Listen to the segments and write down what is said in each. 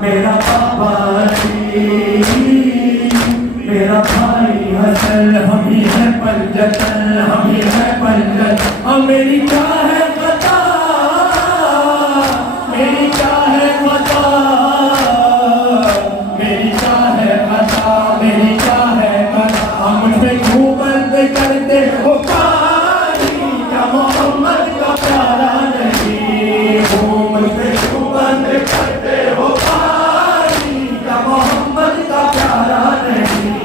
मेरा पापा मेरा भाई हसन, हम ही है पंजतन, हम ही है पंजतन। और मेरी क्या है पता, मेरी क्या है पता, मेरी क्या है पता, मेरी क्या है पता। हम मुझे क्यों बंद करते हो पानी, क्या मोहम्मद का प्यारा नहीं हो। मुझे क्यों बंद करते हो पानी, क्या मोहम्मद का प्यारा नहीं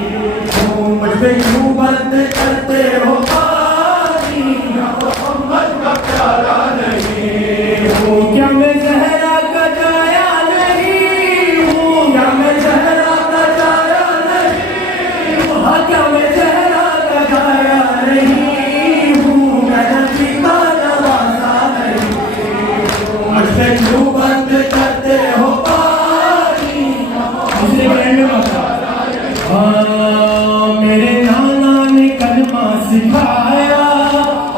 हो। मुझे क्यों बंद करते हो पानी, क्या मोहम्मद का प्यारा नहीं हो। क्या मैं ज़हरा का जाया नहीं हूँ, क्या मैं ज़हरा का जाया नहीं हूँ, हाँ क्या मैं ज़हरा का जाया नहीं हूँ। मैं नबी का नवासा नहीं हूँ। मुझे क्यों बंद करते हो पानी, मुझे कहने वाला मेरे नाना ने कलमा सिखाया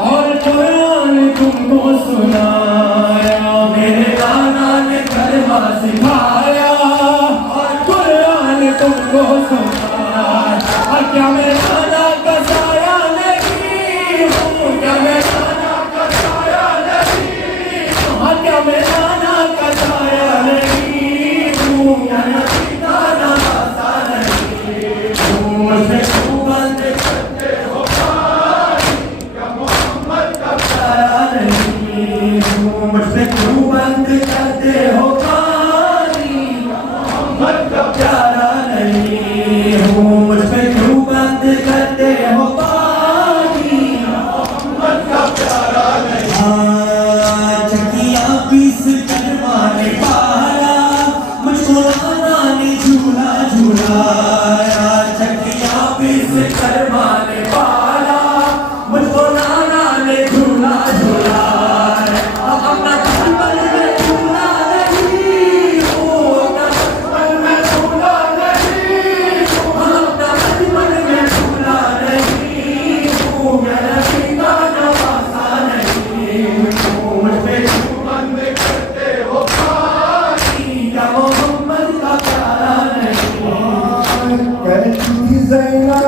और कुरान तुमको सुनाया। मेरे नाना ने कलमा सिखाया और कुरान तुमको सुनाया। और क्या मैं नाना का साया नहीं हूँ, क्या मैं नाना का साया नहीं हूँ, हाँ क्या मैं नाना का साया नहीं हूँ। क्या नबी का नवासा नहीं हूँ। मुझे क्यों बंद करते हो पानी, क्या मोहम्मद का प्यारा नहीं हूँ। मुझे क्यों बंद करते हो पानी, क्या मोहम्मद का प्यारा नहीं हूँ। मुझे क्यों बंद करते हो पानी, क्या मोहम्मद का प्यारा नहीं। चकिया पीस कर माने पारा, मुझको नाना ने झूला झूलाया। चकिया पीस कर माने पारा, मुझको नाना ने झूला झूलाया। अब अपना बचपन में झूला नहीं हूँ, अपना बचपन में झूला नहीं हूँ, अपना बचपन में झूला नहीं हूँ। मैं नबी का नवासा नहीं हूँ। मुझे क्यों बंद करते हो पानी, क्या मोहम्मद का प्यारा नहीं। कहती ज़ैनब